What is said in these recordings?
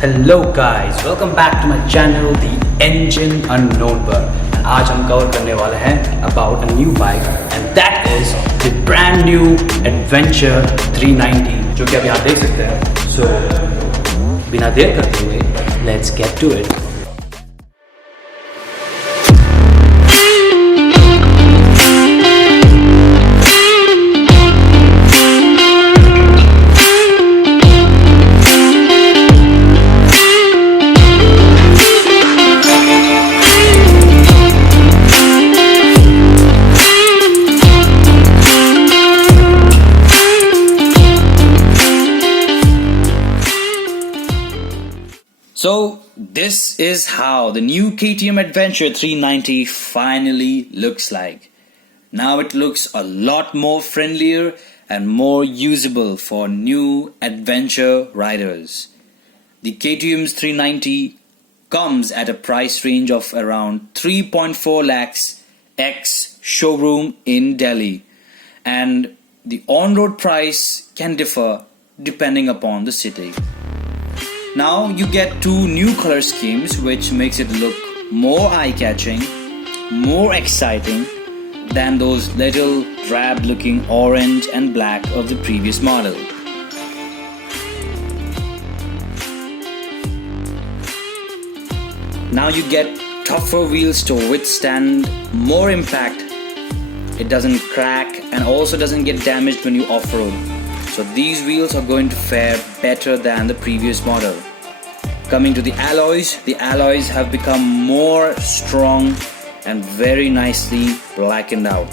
Hello guys, welcome back to my channel The Engine Unknown पर आज हम cover करने वाले हैं about a new bike and that is the brand new Adventure 390 जो कि अभी आप देख सकते हैं. So बिना देर करते हुए let's get to it. So this is how the new KTM Adventure 390 finally looks like. Now it looks a lot more friendlier and more usable for new adventure riders. The KTM's 390 comes at a price range of around 3.4 lakhs ex showroom in Delhi, and the on-road price can differ depending upon the city. Now you get two new color schemes which makes it look more eye-catching, more exciting than those little drab looking orange and black of the previous model. Now you get tougher wheels to withstand more impact. It doesn't crack and also doesn't get damaged when you off-road. So these wheels are going to fare better than the previous model. Coming to the alloys have become more strong and very nicely blackened out.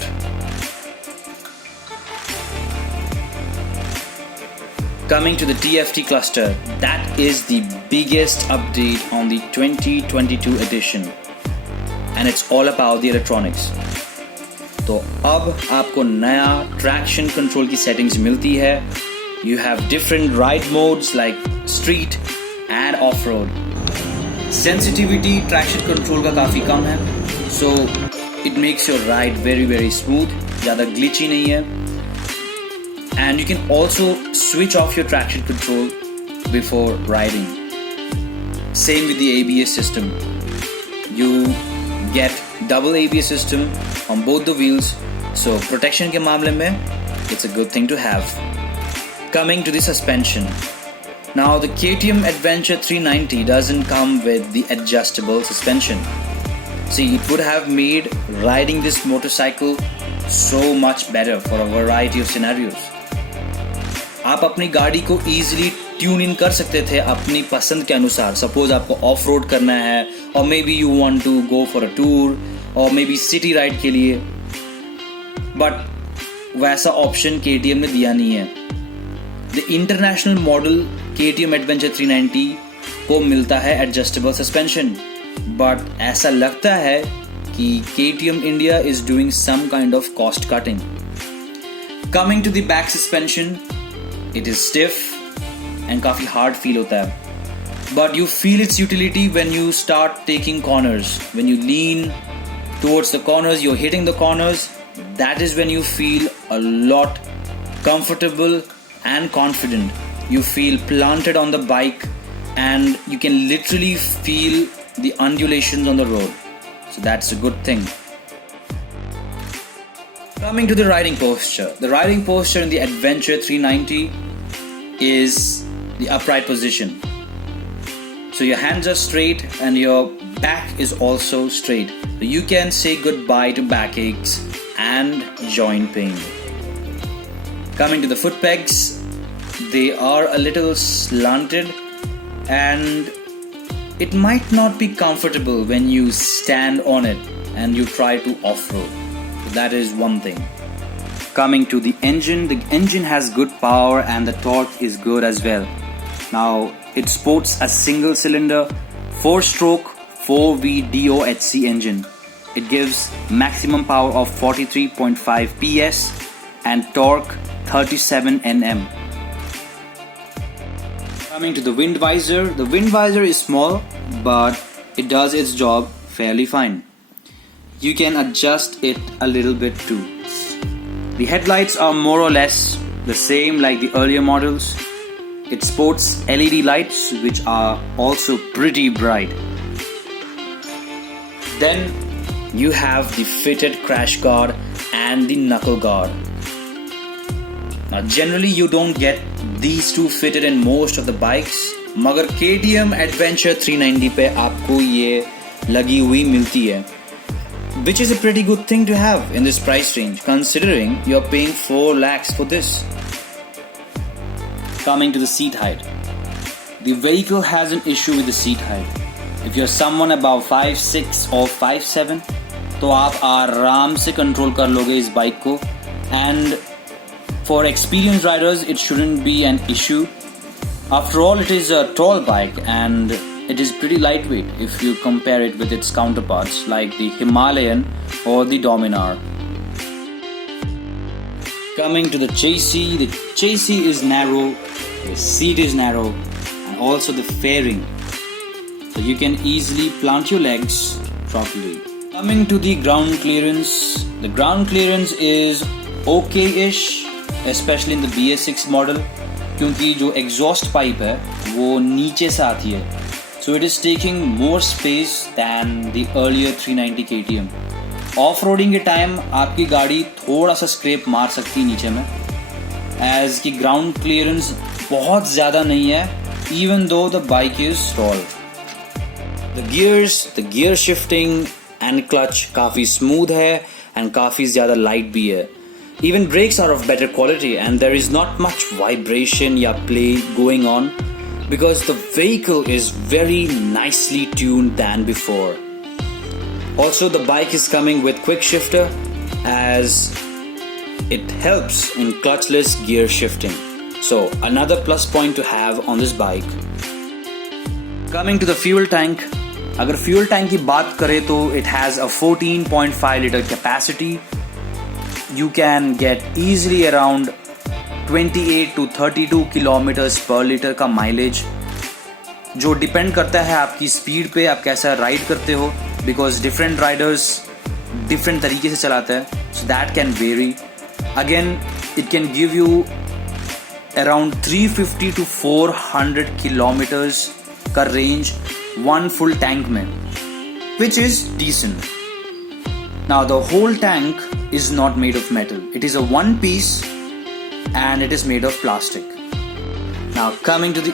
Coming to the TFT Cluster, that is the biggest update on the 2022 edition, and it's all about the electronics. तो अब आपको नया traction control की settings मिलती है. You have different ride modes like street and off-road. Sensitivity traction control का काफ़ी कम है, so it makes your ride very smooth. ज़्यादा glitchy नहीं है. And you can also switch off your traction control before riding. Same with the ABS system. You get double ABS system on both the wheels, so protection के मामले में it's a good thing to have. Coming to the suspension. Now the KTM Adventure 390 doesn't come with the adjustable suspension. See, it would have made riding this motorcycle so much better for a variety of scenarios. आप अपनी गाड़ी को easily tune in कर सकते थे अपनी पसंद के अनुसार. सपोज आपको ऑफ रोड करना है और maybe you want to go for a tour और मे बी सिटी राइड के लिए, बट वैसा ऑप्शन KTM ने दिया नहीं है. The international model KTM Adventure 390 को मिलता है एडजस्टेबल सस्पेंशन, बट ऐसा लगता है कि KTM India is doing some kind of cost cutting. Coming to the back suspension, it is stiff and काफी hard feel होता है. But you feel its utility when you start taking corners. When you lean towards the corners, you're hitting the corners. That is when you feel a lot comfortable and confident. You feel planted on the bike and you can literally feel the undulations on the road. So that's a good thing. Coming to the riding posture. The riding posture in the Adventure 390 is the upright position. So your hands are straight and your back is also straight. So you can say goodbye to backaches and joint pain. Coming to the foot pegs, they are a little slanted and it might not be comfortable when you stand on it and you try to off-road. That is one thing. Coming to the engine has good power and the torque is good as well. Now it sports a single cylinder 4-stroke 4V DOHC engine. It gives maximum power of 43.5 PS and torque 37 Nm. Coming to the wind visor is small but it does its job fairly fine. You can adjust it a little bit too. The headlights are more or less the same like the earlier models. It sports LED lights which are also pretty bright. Then you have the fitted crash guard and the knuckle guard. Now generally you don't get these two fitted in most of the bikes, मगर KTM Adventure 390 पे आपको ये लगी हुई मिलती है, which is a pretty good thing to have in this price range considering you're paying 4 lakhs for this. Coming to the seat height. The vehicle has an issue with the seat height. If you're someone about 5'6" or 5'7", तो आप आराम से control कर लोगे इस bike को, and for experienced riders it shouldn't be an issue. After all, it is a tall bike and it is pretty lightweight if you compare it with its counterparts like the Himalayan or the Dominar. Coming to the chassis is narrow, the seat is narrow, and also the fairing, so you can easily plant your legs properly. Coming to the ground clearance is okay-ish, especially in the BS6 model, क्योंकि जो exhaust pipe है वो नीचे से आती है, so it is taking more space than the earlier 390 KTM. Off-roading के time आपकी गाड़ी थोड़ा सा स्क्रैप मार सकती है नीचे में, एज की ग्राउंड क्लियरेंस बहुत ज़्यादा नहीं है, even though the bike is tall. The gear shifting and clutch काफ़ी smooth है and काफ़ी ज़्यादा light भी है. Even brakes are of better quality and there is not much vibration या play going on because the vehicle is very nicely tuned than before. Also, the bike is coming with quick shifter as it helps in clutchless gear shifting. So another plus point to have on this bike. Coming to the fuel tank. अगर fuel tank की बात करें तो it has a 14.5 liter capacity. You can get easily around 28 to 32 kilometers per liter का mileage, जो depend करता है आपकी स्पीड पे, आप कैसा राइड करते हो, because different riders different तरीके से चलाते हैं, so that can vary. Again, it can give you around 350 to 400 kilometers का range one full tank में, which is decent. Now the whole tank is not made of metal, it is a one piece and it is made of plastic. Now coming to the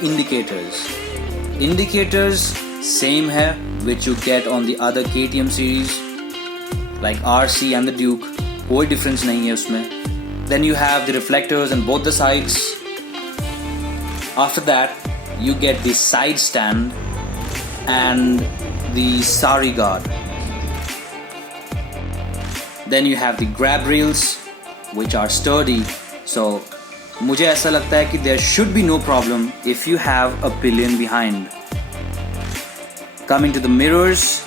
indicators same है which you get on the other KTM series like RC and the Duke, कोई difference नहीं है उसमें. Then you have the reflectors on both the sides. After that you get the side stand and the sari guard. Then you have the grab rails which are sturdy, so मुझे ऐसा लगता है कि there should be no problem if you have a pillion behind. Coming to the mirrors,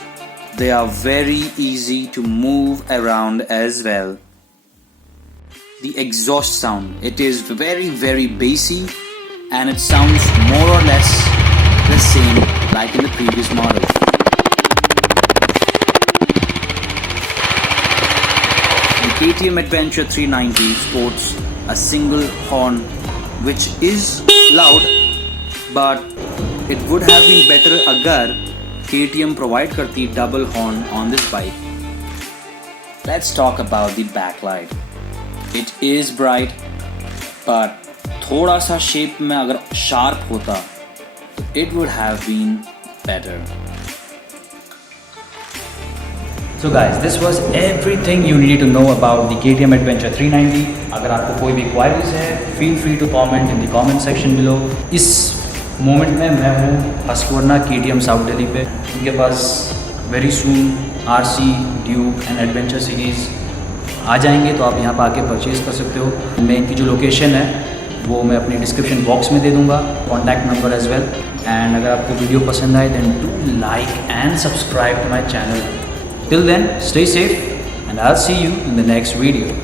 they are very easy to move around as well. The exhaust sound, it is very bassy and it sounds more or less the same like in the previous model. The KTM Adventure 390 sports a single horn which is loud, but it would have been better अगर KTM provide करती double horn on this bike. Let's talk about the backlight. It is bright, but थोड़ा सा shape में अगर sharp होता तो it would have been better. So guys, this was everything you needed to know about the KTM Adventure 390. अगर आपको कोई भी queries है, feel free to comment in the comment section below. इस मोमेंट में मैं हूँ हस्कवर्ना KTM साउथ दिल्ली पे. उनके पास very soon RC, Duke and Adventure series आ जाएंगे, तो आप यहाँ पर आके परचेज़ कर सकते हो. मैं इनकी जो लोकेशन है वो मैं अपनी डिस्क्रिप्शन बॉक्स में दे दूँगा, contact number as well. And अगर आपको वीडियो पसंद आए then do like and subscribe to my channel. Till then, stay safe and I'll see you in the next video.